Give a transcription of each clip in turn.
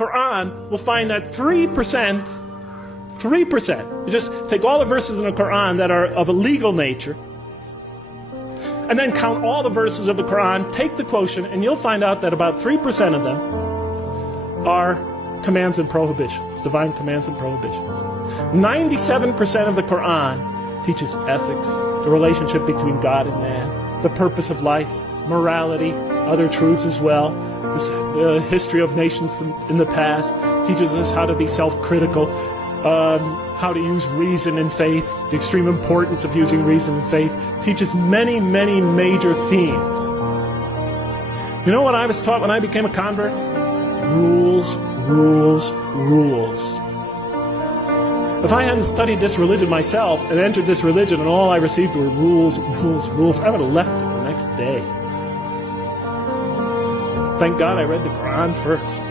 Quran, we'll find that 3%, you just take all the verses in the Quran that are of a legal nature, and then count all the verses of the Quran, take the quotient, and you'll find out that about 3% of them are commands and prohibitions, divine commands and prohibitions. 97% of the Quran teaches ethics, the relationship between God and man, the purpose of life, morality, other truths as well. The history of nations in the past teaches us how to be self-critical, how to use reason and faith, the extreme importance of using reason and faith, teaches many, many major themes. You know what I was taught when I became a convert? Rules, rules, rules. If I hadn't studied this religion myself and entered this religion and all I received were rules, rules, rules, I would have left it the next day. Thank God I read the Quran first.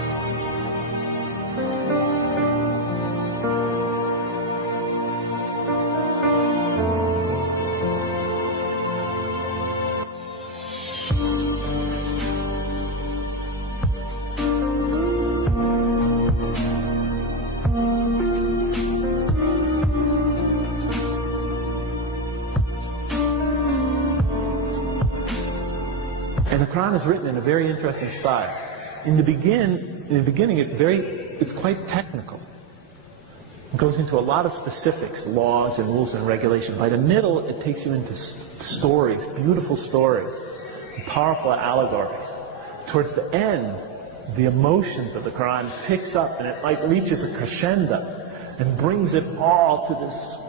And the Quran is written in a very interesting style. In the beginning, it's quite technical. It goes into a lot of specifics, laws and rules and regulations. By the middle, it takes you into stories, beautiful stories, powerful allegories. Towards the end, the emotions of the Quran picks up and it like reaches a crescendo and brings it all to this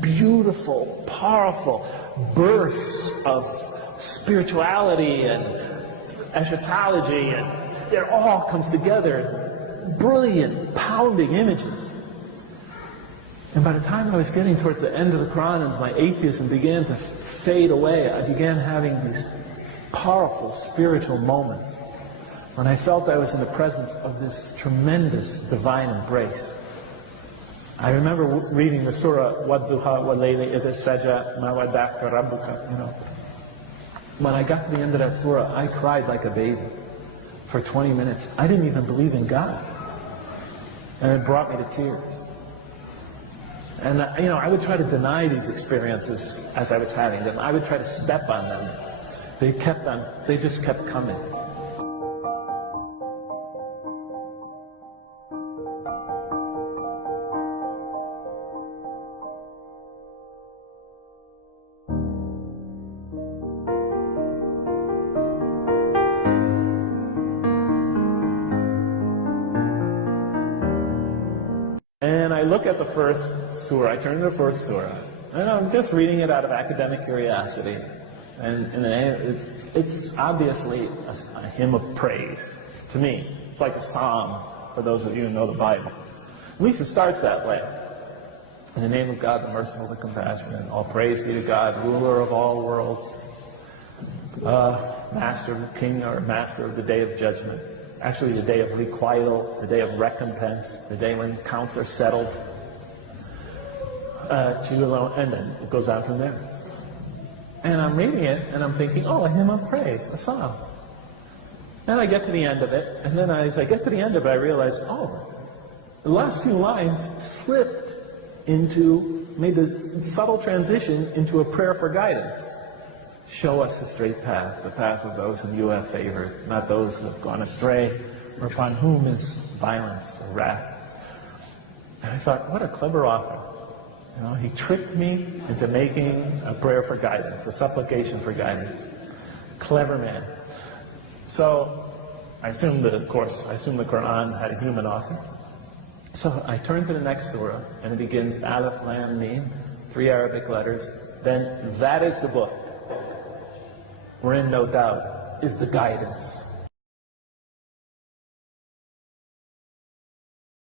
beautiful, powerful bursts of spirituality and eschatology, and it all comes together, brilliant, pounding images. And by the time I was getting towards the end of the Quran and my atheism began to fade away, I began having these powerful spiritual moments when I felt I was in the presence of this tremendous divine embrace. I remember reading the surah, وَالضُّحَى وَاللَّيْلِ إِذَا سَجَى مَا وَدَّعَكَ رَبُّكَ, you know. When I got to the end of that surah, I cried like a baby for 20 minutes. I didn't even believe in God. And it brought me to tears. And you know, I would try to deny these experiences as I was having them. I would try to step on them. They just kept coming. And I look at the first surah, I turn to the first surah, and I'm just reading it out of academic curiosity. And it's obviously a hymn of praise to me. It's like a psalm for those of you who know the Bible. At least it starts that way. In the name of God, the merciful, the compassionate, all praise be to God, ruler of all worlds, master, king, or master of the day of judgment. Actually, the day of requital, the day of recompense, the day when accounts are settled. To you alone, and then it goes on from there. And I'm reading it, and I'm thinking, oh, a hymn of praise, a psalm. And I get to the end of it, and then as I get to the end of it, I realize, oh, the last few lines slipped into, made a subtle transition into a prayer for guidance. Show us the straight path, the path of those whom you have favored, not those who have gone astray, or upon whom is violence or wrath. And I thought, what a clever author. You know, he tricked me into making a prayer for guidance, a supplication for guidance. Clever man. So I assumed that, of course, the Quran had a human author. So I turn to the next surah, and it begins Alif, Lam, Mim, 3 Arabic letters. Then that is the book wherein, no doubt, is the guidance